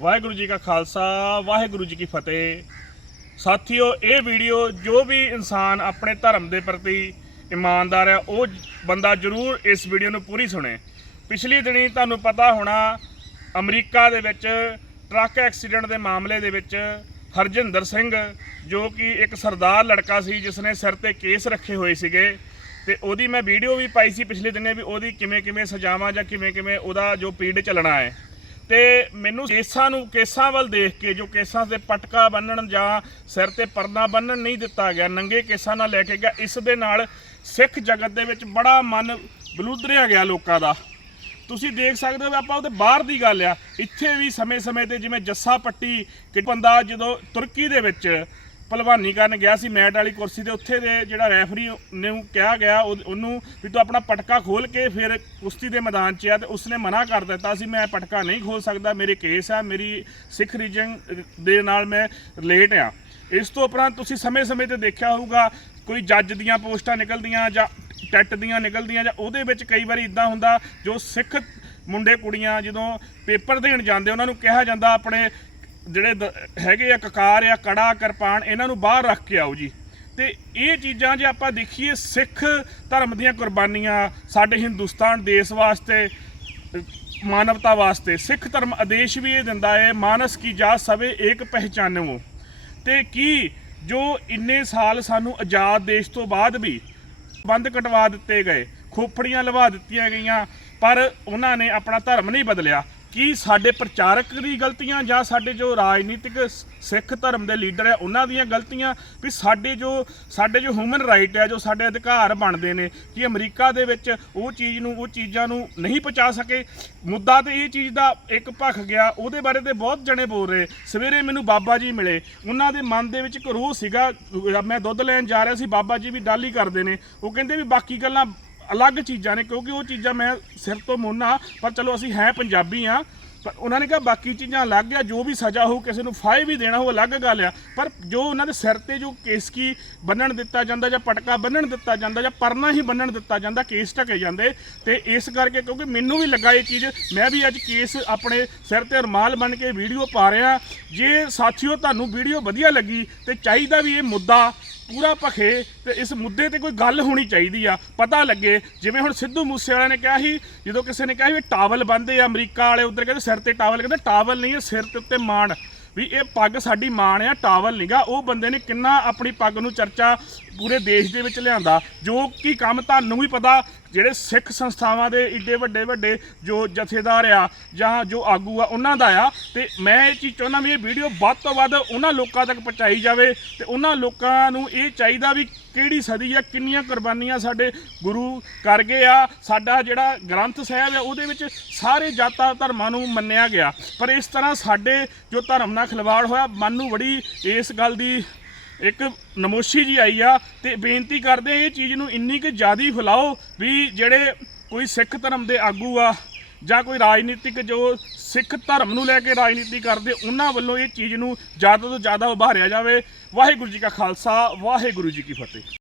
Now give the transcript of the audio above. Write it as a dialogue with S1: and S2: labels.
S1: ਵਾਹਿਗੁਰੂ ਜੀ ਕਾ ਖਾਲਸਾ, ਵਾਹਿਗੁਰੂ ਜੀ ਕੀ ਫਤਿਹ। ਸਾਥੀਓ, ਇਹ ਵੀਡੀਓ ਜੋ ਵੀ ਇਨਸਾਨ ਆਪਣੇ ਧਰਮ ਦੇ ਪ੍ਰਤੀ ਇਮਾਨਦਾਰ ਹੈ, ਉਹ ਬੰਦਾ ਜ਼ਰੂਰ ਇਸ ਵੀਡੀਓ ਨੂੰ ਪੂਰੀ ਸੁਣੇ। ਪਿਛਲੀ ਦਿਨੀ ਤੁਹਾਨੂੰ ਪਤਾ ਹੋਣਾ, ਅਮਰੀਕਾ ਦੇ ਵਿੱਚ ਟਰੱਕ ਐਕਸੀਡੈਂਟ ਦੇ ਮਾਮਲੇ ਦੇ ਵਿੱਚ ਹਰਜਿੰਦਰ ਸਿੰਘ, ਜੋ ਕਿ ਇੱਕ ਸਰਦਾਰ ਲੜਕਾ ਸੀ, ਜਿਸ ਨੇ ਸਿਰ ਤੇ ਕੇਸ ਰੱਖੇ ਹੋਏ ਸੀਗੇ। ਤੇ ਉਹਦੀ ਮੈਂ ਵੀਡੀਓ ਵੀ ਪਾਈ ਸੀ ਪਿਛਲੇ ਦਿਨੇ ਵੀ ਉਹਦੀ ਕਿਵੇਂ ਕਿਵੇਂ ਸਜ਼ਾਵਾਂ ਜਾਂ ਕਿਵੇਂ ਕਿਵੇਂ ਉਹਦਾ ਜੋ ਪੀੜ ਚੱਲਣਾ ਹੈ। ਤੇ ਮੈਨੂੰ ਕੇਸਾਂ ਨੂੰ, ਕੇਸਾਂ ਵੱਲ ਦੇਖ ਕੇ, ਜੋ ਕੇਸਾਂ ਤੇ ਪਟਕਾ ਬੰਨਣ ਜਾਂ ਸਿਰ ਤੇ ਪਰਨਾ ਬੰਨਣ ਨਹੀਂ ਦਿੱਤਾ ਗਿਆ, ਨੰਗੇ ਕੇਸਾਂ ਨਾਲ ਲੈ ਕੇ ਗਿਆ, ਇਸ ਦੇ ਨਾਲ ਸਿੱਖ ਜਗਤ ਦੇ ਵਿੱਚ ਬੜਾ ਮਨ ਬਲੂਦਰਿਆ ਗਿਆ ਲੋਕਾਂ ਦਾ। ਤੁਸੀਂ ਦੇਖ ਸਕਦੇ ਹੋ ਵੀ ਆਪਾਂ ਉਹਦੇ ਬਾਹਰ ਦੀ ਗੱਲ ਆ, ਇੱਥੇ ਵੀ ਸਮੇਂ-ਸਮੇਂ ਤੇ ਜਿਵੇਂ ਜੱਸਾ ਪੱਟੀ ਕਿ ਬੰਦਾ ਜਦੋਂ ਤੁਰਕੀ ਦੇ ਵਿੱਚ ਭਲਵਾਨੀ ਕਰਨ ਗਿਆ ਸੀ, ਮੈਟ ਵਾਲੀ ਕੁਰਸੀ ਤੇ ਉੱਥੇ ਦੇ ਜਿਹੜਾ ਰੈਫਰੀ ਨੂੰ ਕਿਹਾ ਗਿਆ, ਉਹ- ਉਹਨੂੰ ਵੀ ਤੂੰ ਆਪਣਾ ਪਟਕਾ ਖੋਲ ਕੇ ਫਿਰ ਕੁਸ਼ਤੀ ਦੇ ਮੈਦਾਨ 'ਚ ਆ ਤੇ ਉਸਨੇ ਮਨਾ ਕਰ ਦਿੱਤਾ ਸੀ, ਮੈਂ ਪਟਕਾ ਨਹੀਂ ਖੋਲ ਸਕਦਾ, ਮੇਰੇ ਕੇਸ ਆ, ਮੇਰੀ ਸਿੱਖ ਰੀਜਨ ਦੇ ਨਾਲ ਮੈਂ ਰਿਲੇਟ ਆ। ਇਸ ਤੋਂ ਉਪਰੰਤ ਤੁਸੀਂ ਸਮੇਂ-ਸਮੇਂ ਤੇ ਦੇਖਿਆ ਹੋਊਗਾ, ਕੋਈ ਜੱਜ ਦੀਆਂ ਪੋਸਟਾਂ ਨਿਕਲਦੀਆਂ ਜਾਂ ਟੈਟ ਦੀਆਂ ਨਿਕਲਦੀਆਂ ਜਾਂ ਉਹਦੇ ਵਿੱਚ ਕਈ ਵਾਰੀ ਇਦਾਂ ਹੁੰਦਾ ਜੋ ਸਿੱਖ ਮੁੰਡੇ ਕੁੜੀਆਂ ਜਦੋਂ ਪੇਪਰ ਦੇਣ ਜਾਂਦੇ, ਉਹਨਾਂ ਨੂੰ ਕਿਹਾ ਜਾਂਦਾ ਆਪਣੇ ਜਿਹੜੇ ਦ- ਹੈਗੇ ਆ ਕਕਾਰ ਆ, ਕੜਾ, ਕਿਰਪਾਨ, ਇਹਨਾਂ ਨੂੰ ਬਾਹਰ ਰੱਖ ਕੇ ਆਓ ਜੀ। ਤੇ ਇਹ ਚੀਜ਼ਾਂ ਜੇ ਆਪਾਂ ਦੇਖੀਏ, ਸਿੱਖ ਧਰਮ ਦੀਆਂ ਕੁਰਬਾਨੀਆਂ ਸਾਡੇ ਹਿੰਦੁਸਤਾਨ ਦੇਸ਼ ਵਾਸਤੇ, ਮਾਨਵਤਾ ਵਾਸਤੇ, ਸਿੱਖ ਧਰਮ ਆਦੇਸ਼ ਵੀ ਇਹ ਦਿੰਦਾ ਹੈ ਮਾਨਸ ਕੀ ਜਾਤ ਸਵੇ ਏਕ ਪਹਿਚਾਨਵੋ। ਤੇ ਕੀ ਜੋ ਇੰਨੇ ਸਾਲ ਸਾਨੂੰ ਆਜ਼ਾਦ ਦੇਸ਼ ਤੋਂ ਬਾਅਦ ਵੀ ਬੰਦ ਕਟਵਾ ਦਿੱਤੇ ਗਏ, ਖੋਪੜੀਆਂ ਲਵਾ ਦਿੱਤੀਆਂ ਗਈਆਂ, ਪਰ ਉਹਨਾਂ ਨੇ ਆਪਣਾ ਧਰਮ ਨਹੀਂ ਬਦਲਿਆ। ਕੀ ਸਾਡੇ ਪ੍ਰਚਾਰਕ ਦੀ ਗਲਤੀਆਂ ਜਾਂ ਸਾਡੇ ਜੋ ਰਾਜਨੀਤਿਕ ਸ- ਸਿੱਖ ਧਰਮ ਦੇ ਲੀਡਰ ਹੈ, ਉਹਨਾਂ ਦੀਆਂ ਗਲਤੀਆਂ? ਵੀ ਸਾਡੇ ਜੋ ਸਾਡੇ ਜੋ ਹਿਊਮਨ ਰਾਈਟ ਹੈ, ਜੋ ਸਾਡੇ ਅਧਿਕਾਰ ਬਣਦੇ ਨੇ, ਕਿ ਅਮਰੀਕਾ ਦੇ ਵਿੱਚ ਉਹ ਚੀਜ਼ ਨੂੰ, ਉਹ ਚੀਜ਼ਾਂ ਨੂੰ ਨਹੀਂ ਪਹੁੰਚਾ ਸਕੇ? ਮੁੱਦਾ ਤੇ ਇਹ ਚੀਜ਼ ਦਾ ਇੱਕ ਭਖ ਗਿਆ, ਉਹਦੇ ਬਾਰੇ ਤੇ ਬਹੁਤ ਜਣੇ ਬੋਲ ਰਹੇ। ਸਵੇਰੇ ਮੈਨੂੰ ਬਾਬਾ ਜੀ ਮਿਲੇ। ਉਹਨਾਂ ਦੇ ਮਨ ਦੇ ਵਿੱਚ ਇੱਕ ਰੋਹ ਸੀਗਾ ਮੈਂ ਦੁੱਧ ਲੈਣ ਜਾ ਰਿਹਾ ਸੀ, ਬਾਬਾ ਜੀ ਵੀ ਡਾਲੀ ਕਰਦੇ ਨੇ। ਉਹ ਕਹਿੰਦੇ ਵੀ ਬਾਕੀ ਗੱਲਾਂ ਅਲੱਗ ਚੀਜ਼ਾਂ ਨੇ, ਕਿਉਂਕਿ ਉਹ ਚੀਜ਼ਾਂ ਮੈਂ ਸਿਰ ਤੋਂ ਮੋਨਾ, ਪਰ ਚਲੋ ਅਸੀਂ ਹੈ ਪੰਜਾਬੀ ਆ। ਪਰ ਉਹਨਾਂ ਨੇ ਕਿਹਾ ਬਾਕੀ ਚੀਜ਼ਾਂ ਅਲੱਗ ਆ, ਜੋ ਵੀ ਸਜ਼ਾ ਹੋਊ ਕਿਸੇ ਨੂੰ ਫਾਇ ਵੀ ਦੇਣਾ, ਉਹ ਅਲੱਗ ਗੱਲ ਆ। ਪਰ ਜੋ ਉਹਨਾਂ ਦੇ ਸਿਰ ਤੇ ਜੋ ਕੇਸਕੀ ਬੰਨਣ ਦਿੱਤਾ ਜਾਂਦਾ ਜਾਂ ਪਟਕਾ ਬੰਨਣ ਦਿੱਤਾ ਜਾਂਦਾ ਜਾਂ ਪਰਨਾ ਹੀ ਬੰਨਣ ਦਿੱਤਾ ਜਾਂਦਾ, ਕੇਸ ਢਕੇ ਜਾਂਦੇ। ਤੇ ਇਸ ਕਰਕੇ ਕਿਉਂਕਿ ਮੈਨੂੰ ਵੀ ਲੱਗਾ ਇਹ ਚੀਜ਼, ਮੈਂ ਵੀ ਅੱਜ ਕੇਸ ਆਪਣੇ ਸਿਰ ਤੇ ਰੁਮਾਲ ਬੰਨ ਕੇ ਵੀਡੀਓ ਪਾ ਰਿਹਾ। ਜੇ ਸਾਥੀਓ, ਤੁਹਾਨੂੰ ਵੀਡੀਓ ਵਧੀਆ ਲੱਗੀ ਤੇ ਚਾਹੀਦਾ ਵੀ ਇਹ ਮੁੱਦਾ ਪੂਰਾ ਭਖੇ ਤੇ ਇਸ ਮੁੱਦੇ ਤੇ ਕੋਈ ਗੱਲ ਹੋਣੀ ਚਾਹੀਦੀ ਆ। ਪਤਾ ਲੱਗੇ, ਜਿਵੇਂ ਹੁਣ ਸਿੱਧੂ ਮੂਸੇਵਾਲਾ ਨੇ ਕਿਹਾ ਸੀ, ਜਦੋਂ ਕਿਸੇ ਨੇ ਕਿਹਾ ਸੀ ਵੀ ਟਾਵਲ ਬੰਨਦੇ ਆ ਅਮਰੀਕਾ ਵਾਲੇ, ਉਧਰ ਕਹਿੰਦੇ ਸਿਰ ਤੇ ਟਾਵਲ, ਕਹਿੰਦੇ ਟਾਵਲ ਨਹੀਂ ਹੈ, ਸਿਰ ਤੇ ਉੱਤੇ ਮਾਣ। ਵੀ ਇਹ ਪੱਗ ਸਾਡੀ ਮਾਣ ਆ ਟਾਵਲ ਨਹੀਂਗਾ ਉਹ ਬੰਦੇ ਨੇ ਕਿੰਨਾ ਆਪਣੀ ਪੱਗ ਨੂੰ ਚਰਚਾ ਪੂਰੇ ਦੇਸ਼ ਦੇ ਵਿੱਚ ਲਿਆਂਦਾ, ਜੋ ਕਿ ਕੰਮ ਤੁਹਾਨੂੰ ਵੀ ਪਤਾ, ਜਿਹੜੇ ਸਿੱਖ ਸੰਸਥਾਵਾਂ ਦੇ ਏਡੇ ਵੱਡੇ ਵੱਡੇ ਜੋ ਜਥੇਦਾਰ ਆ, ਜਾਂ ਜੋ ਆਗੂ ਆ, ਉਹਨਾਂ ਦਾ ਆ, ਤੇ ਮੈਂ ਇਹ ਚੀਜ਼ ਚਾਹੁੰਦਾ ਵੀ ਇਹ ਵੀਡੀਓ ਵੱਧ ਤੋਂ ਵੱਧ ਉਹਨਾਂ ਲੋਕਾਂ ਤੱਕ ਪਹੁੰਚਾਈ ਜਾਵੇ, ਤੇ ਉਹਨਾਂ ਲੋਕਾਂ ਨੂੰ ਇਹ ਚਾਹੀਦਾ ਵੀ ਕਿਹੜੀ ਸਦੀ ਆ, ਕਿੰਨੀਆਂ ਕੁਰਬਾਨੀਆਂ ਸਾਡੇ ਗੁਰੂ ਕਰ ਗਏ ਆ, ਸਾਡਾ ਜਿਹੜਾ ਗ੍ਰੰਥ ਸਾਹਿਬ ਆ, ਉਹਦੇ ਵਿੱਚ ਸਾਰੇ ਜਾਤਾਂ ਧਰਮਾਂ ਨੂੰ ਮੰਨਿਆ ਗਿਆ। ਪਰ ਇਸ ਤਰ੍ਹਾਂ ਸਾਡੇ ਜੋ ਧਰਮ ਨਾਲ ਖਿਲਵਾੜ ਹੋਇਆ, ਮਨ ਨੂੰ ਬੜੀ ਇਸ ਗੱਲ ਦੀ ਇੱਕ ਨਮੋਸ਼ੀ ਜੀ ਆਈ ਆ ਤੇ ਬੇਨਤੀ ਕਰਦੇ ਆ, ਇਹ ਚੀਜ਼ ਨੂੰ ਇੰਨੀ ਕਿ ਜ਼ਿਆਦੀ ਫੈਲਾਓ ਵੀ ਜਿਹੜੇ ਕੋਈ ਸਿੱਖ ਧਰਮ ਦੇ ਆਗੂ ਆ ਜਾਂ ਕੋਈ ਰਾਜਨੀਤਿਕ ਜੋ ਸਿੱਖ ਧਰਮ ਨੂੰ ਲੈ ਕੇ ਰਾਜਨੀਤੀ ਕਰਦੇ, ਉਹਨਾਂ ਵੱਲੋਂ ਇਹ ਚੀਜ਼ ਨੂੰ ਜ਼ਿਆਦਾ ਤੋਂ ਜ਼ਿਆਦਾ ਉਭਾਰਿਆ ਜਾਵੇ। ਵਾਹਿਗੁਰੂ ਜੀ ਕਾ ਖਾਲਸਾ, ਵਾਹਿਗੁਰੂ ਜੀ ਕੀ ਫਤਿਹ।